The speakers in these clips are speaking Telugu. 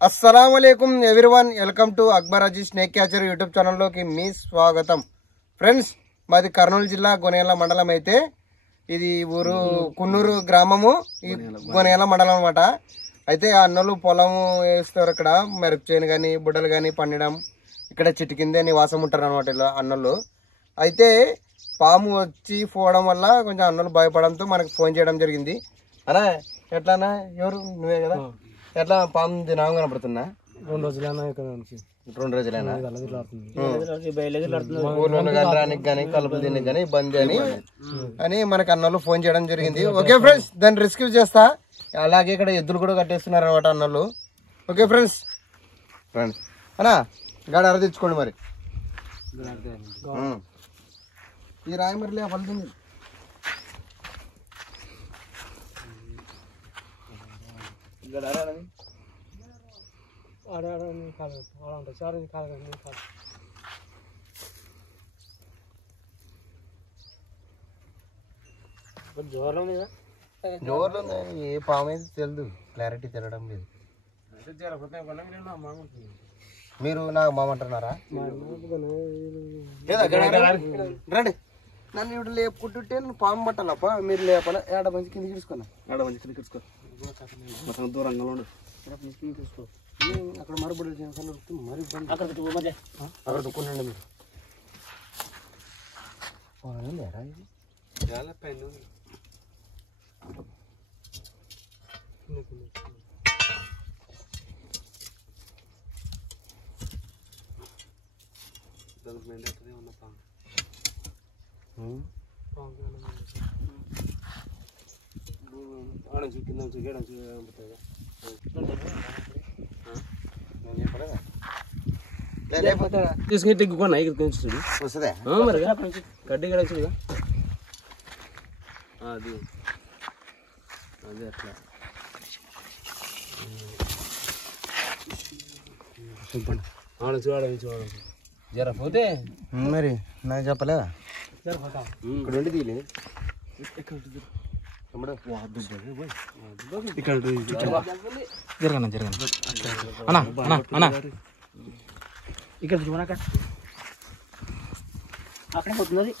अस्सलामुअलैकुम एवरीवन वेलकम टू अकबर अजी स्नेक क्याचर यूट्यूब ఛానల్ లోకి మీ స్వాగతం ఫ్రెండ్స్ మాది కర్నూలు జిల్లా గొనేల మండలం అయితే ఇది ఊరు కున్నూరు గ్రామము ఈ గొనేల మండలం అన్నమాట అయితే అన్నలు పొలం వేస్తారు ఇక్కడ మిరప చేను గాని బుడ్డలు గాని పండడం ఇక్కడ చెట్టు కిందే నివాసం ఉంటారు అన్నమాట ఇలా అన్నలు అయితే పాము వచ్చి పోవడం వల్ల కొంచెం అన్నలు భయపడంతో మనకు ఫోన్ చేయడం జరిగింది అలా ఎట్లానా ఎవరు నువ్వే కదా ఎట్లా పాము దినాం కనపడుతున్నా 2 రోజులైనా ఇక్కడ నుంచి 2 రోజులైనా కలుపులు తిని కానీ బంద్ అని మనకు అన్నలు ఫోన్ చేయడం జరిగింది ఓకే ఫ్రెండ్స్ దాన్ని రెస్క్యూ చేస్తా అలాగే ఇక్కడ ఎద్దులు కూడా కట్టేస్తున్నారు అనమాట అన్నలు ఓకే ఫ్రెండ్స్ అనా గాడి అర తెచ్చుకోండి మరి ఈ రాయి మరి లే ఫలితుంది జోర్లో ఏ పాము అయితే తెలియదు క్లారిటీ తెలియడం లేదు మీరు నాకు మామంటున్నారా రండి నన్ను ఇప్పుడు లేపుకుంటుంటే నేను పాము పట్టాలప్ప మీరు లేపాల ఏడ మంచి కింద తీసుకోనా ఏడ మంచి కింద తీసుకో దూరంగా ఉండు తీసుకో అక్కడ మరబడి మరి అక్కడ దుక్కుండండి మీరు లేరా ఇది చాలా పైన తీసుకుని తెగ్గుకున్నా వస్తుందా మరి గడ్డి గడ వచ్చిందిగా అది అదే అట్లా చూడండి జరపోతే మరి నాకు చెప్పలేదా ఇక్కడ ఉండి తీలే జరగనా అన్నా అన్నా అన్నా ఇక్కడ చూడక అక్కడ పోతున్నది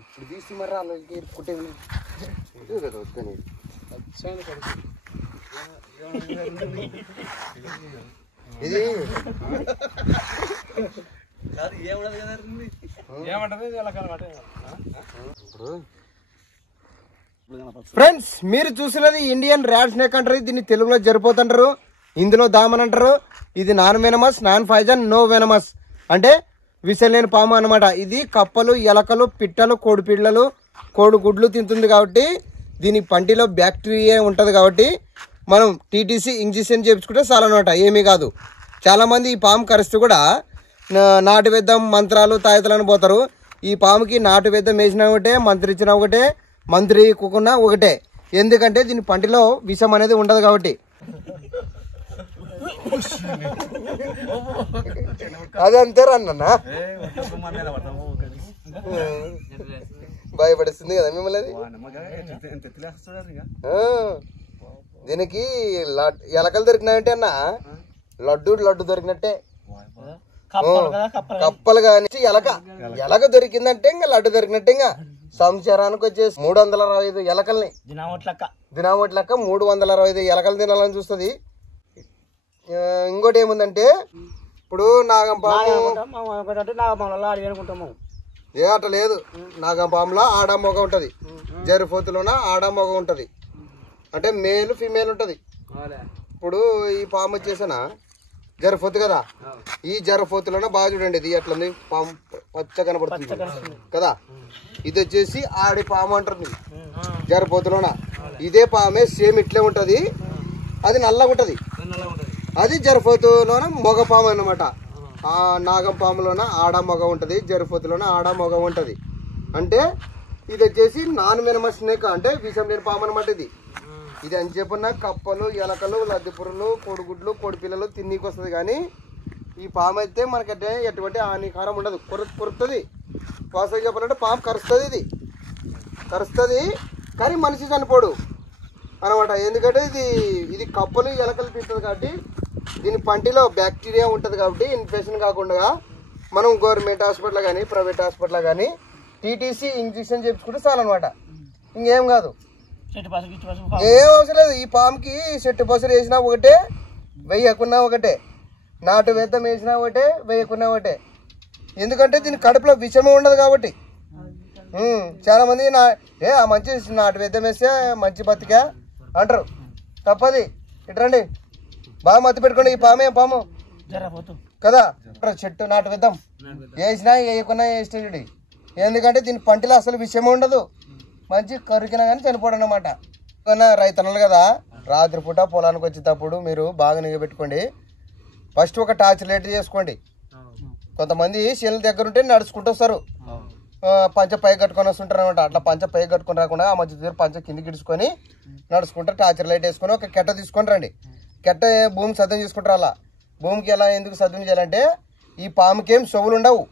ఇప్పుడు తీసి మరి అలాగే కుట్టేది కదా వద్దని ఇది ఫ్రెండ్స్ మీరు చూసినది ఇండియన్ ర్యాట్ స్నేక్ అంటారు దీన్ని తెలుగులో జరిపోతుంటారు ఇందులో దామన్ అంటారు ఇది non venomous non poison no venomous అంటే విసలేని పాము అనమాట ఇది కప్పలు ఎలకలు పిట్టలు కోడి పిల్లలు కోడి గుడ్లు తింటుంది కాబట్టి దీని పంటిలో బ్యాక్టీరియా ఉంటుంది కాబట్టి మనం టీటీసీ ఇంజెక్షన్ చేయించుకుంటే చాలా అనమాట ఏమీ కాదు చాలామంది ఈ పాము కరిస్తే కూడా నాటు వేద్దాం మంత్రాలు తాయితలని పోతారు ఈ పాముకి నాటు వేద్దాం వేసినా ఒకటే మంత్రి ఇచ్చినా ఒకటే మంత్రి ఇక్కున్నా ఒకటే ఎందుకంటే దీని పంటిలో విషం అనేది ఉండదు కాబట్టి అదే అంతేరా అన్న భయపడిస్తుంది కదా మిమ్మల్ని దీనికి ఎలకలు దొరికినాయంటే అన్న లడ్డు దొరికినట్టే కప్పలు కానీ ఎలక దొరికిందంటే ఇంకా లడ్డు దొరికినట్టే ఇంకా సంవత్సరానికి వచ్చేసి 365 ఎలకల్ని దినామటి లెక్క 365 ఎలకలు తినాలని చూస్తుంది ఇంకోటి ఏముందంటే ఇప్పుడు నాగం పాము ఏ అట్ట లేదు నాగం పాములో ఆడ మొగ ఉంటది జరిపోతులోన ఆడ మొగ ఉంటది అంటే మేల్ ఫీమేల్ ఉంటది ఇప్పుడు ఈ పాము వచ్చేసిన జరపోతు కదా ఈ జరపోతులోన బాగా చూడండి ఇది ఎట్లుంది పాము పచ్చ కనపడుతుంది కదా ఇది వచ్చేసి ఆడి పాము అంటుంది జరపోతులోన ఇదే పామే సేమ్ ఇట్లే ఉంటది అది నల్లగా ఉంటది అది జరపోతులోన మొగ పాము అన్నమాట నాగం పాములోన ఆడ మొగ ఉంటది జరపోతులోన ఆడ మొగ ఉంటది అంటే ఇది వచ్చేసి నాన్ వెనమస్ స్నేక్ అంటే విషం లేని పాము అనమాట. ఇది అని చెప్పున్న కప్పలు, ఎలకలు, లద్దెపురులు, కోడిగుడ్లు, కోడిపిల్లలు తిన్నీకి వస్తుంది. కానీ ఈ పాము అయితే మనకంటే ఎటువంటి హానికారం ఉండదు. కొరుకుతుంది. వాస్తవం చెప్పాలంటే పాము కరుస్తుంది. ఇది కరుస్తుంది కానీ మనిషి చనిపోడు అనమాట. ఎందుకంటే ఇది కప్పలు, ఎలకలు తింటుంది కాబట్టి దీని పంటిలో బ్యాక్టీరియా ఉంటుంది కాబట్టి ఇన్ఫెక్షన్ కాకుండా మనం గవర్నమెంట్ హాస్పిటల్ కానీ ప్రైవేట్ హాస్పిటల్ కానీ టీటీసీ ఇంజక్షన్ చేయించుకుంటే చాలన్నమాట. ఇంకేం కాదు, ఏం అవసరం లేదు. ఈ పాముకి చెట్టు పసరు వేసినా ఒకటే, వెయ్యకున్నా ఒకటే, నాటు వేద్దం వేసినా ఒకటే, వెయ్యకున్నా ఒకటే. ఎందుకంటే దీని కడుపులో విషమే ఉండదు కాబట్టి. చాలా మంది ఆ మంచి నాటు వేద్దం వేస్తే మంచి బతికా అంటారు. తప్పది. ఇట్రండి, బాగా మత్తి పెట్టుకోండి. ఈ పాము ఏం పాము కదా, చెట్టు నాటు వేద్దాం వేసినా వేయకున్నా వేస్తే. ఎందుకంటే దీని పంటిలో అసలు విషయమే ఉండదు. మంచి కరికినా కానీ చనిపోవడం అన్నమాట. రైతన్నలు కదా, రాత్రిపూట పొలానికి వచ్చేటప్పుడు మీరు బాగా నిగబెట్టుకోండి. ఫస్ట్ ఒక టార్చ్ లైట్ చేసుకోండి. కొంతమంది శీల దగ్గర ఉంటే నడుచుకుంటూ వస్తారు, పంచ పై కట్టుకొని వస్తుంటారు అనమాట. అట్లా పంచ పై కట్టుకొని రాకుండా ఆ మధ్య దగ్గర పంచ కిందికి ఇడుచుకొని నడుచుకుంటారు. టార్చ్ లైట్ వేసుకొని ఒక కెట్ట తీసుకొని రండి. కెట్ట భూమి సద్దం చేసుకుంటారు. అలా భూమికి ఎలా ఎందుకు సద్దం చేయాలంటే ఈ పాముకి ఏం చెవులు ఉండవు,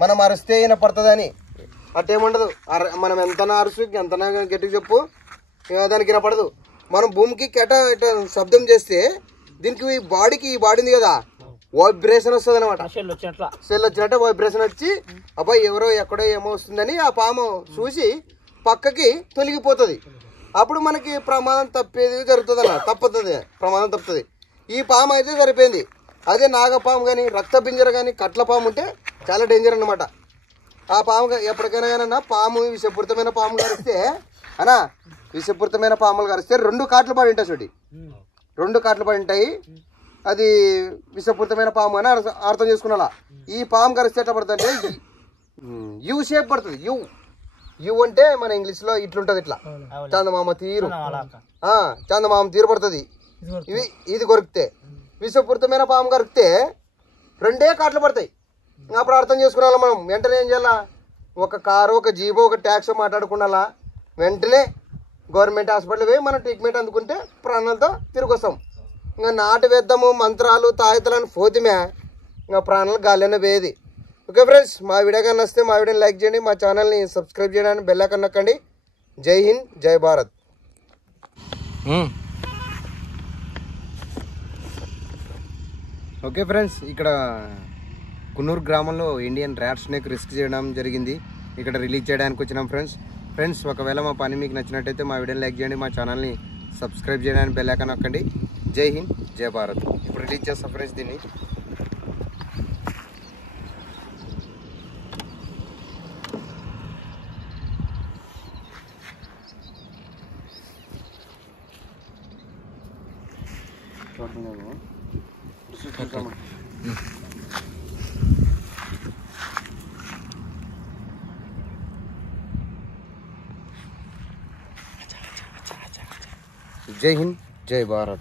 మనం అరిస్తే వినపడుతుంది అని. అట్టేముండదు. మనం ఎంత అరుసు ఎంత గట్టిగా చెప్పు దానికి వినపడదు. మనం భూమికి కెట శబ్దం చేస్తే దీనికి ఈ బాడీ ఉంది కదా, వైబ్రేషన్ వస్తుంది అనమాట. సెల్ వచ్చినట్టే వైబ్రేషన్ వచ్చి అబ్బాయి ఎవరో ఎక్కడో ఏమో వస్తుందని ఆ పాము చూసి పక్కకి తొలగిపోతుంది. అప్పుడు మనకి ప్రమాదం తప్పేది జరుగుతుంది అన్న, తప్పుతుంది, ప్రమాదం తప్పుతుంది. ఈ పాము అయితే సరిపోయింది. అదే నాగపాము కానీ, రక్త పింజర కానీ, కట్ల పాము ఉంటే చాలా డేంజర్ అన్నమాట. ఆ పాము ఎప్పటికైనా కానీ పాము విషపూరితమైన పాము కరిస్తే విషపూరితమైన పాములు కరిస్తే 2 కాట్లు పడి ఉంటాయి. చూడి 2 కాట్లు పడి ఉంటాయి. అది విషపూరితమైన పాము అని అర్థం చేసుకున్నా. ఈ పాము కరిస్తే ఎట్లా పడుతుంది అంటే యూ షేప్ పడుతుంది. యూ అంటే మన ఇంగ్లీష్లో ఇట్లుంటుంది, ఇట్లా చందమామ తీరు, చందమామ తీరు పడుతుంది. ఇది కొరికితే విషపూరితమైన పాము కరికితే 2 కాట్లు పడతాయి. అప్పుడు అర్థం చేసుకున్నాలా మనం. వెంటనే ఏం చేయాలా, ఒక కారు, ఒక జీబో, ఒక ట్యాక్సీ మాట్లాడుకున్నాలా. వెంటనే గవర్నమెంట్ హాస్పిటల్ పోయి మనం ట్రీట్మెంట్ అందుకుంటే ప్రాణాలతో తిరిగి వస్తాం. ఇంకా నాటు వేద్దాము, మంత్రాలు, తాయితలని పోతిమే ఇంకా ప్రాణాలు గాలిలోనే పోయేది. ఓకే ఫ్రెండ్స్, మా వీడియో కానీ వస్తే మా వీడియోని లైక్ చేయండి, మా ఛానల్ని సబ్స్క్రైబ్ చేయడానికి బెల్ ఐకాన్ నొక్కండి. జై హింద్, జై భారత్. ఓకే ఫ్రెండ్స్, ఇక్కడ కున్నూరు గ్రామంలో ఇండియన్ ర్యాట్ స్నేక్ రిస్క్ చేయడం జరిగింది. ఇక్కడ రిలీజ్ చేయడానికి వచ్చినాం ఫ్రెండ్స్. ఒకవేళ మా పని మీకు నచ్చినట్టయితే మా వీడియోని లైక్ చేయండి, మా ఛానల్ని సబ్స్క్రైబ్ చేయడానికి బెల్ ఐకాన్ నొక్కండి. జై హింద్, జై భారత్. ఇప్పుడు రిలీజ్ చేస్తాం ఫ్రెండ్స్ దీన్ని. जय हिंद, जय भारत.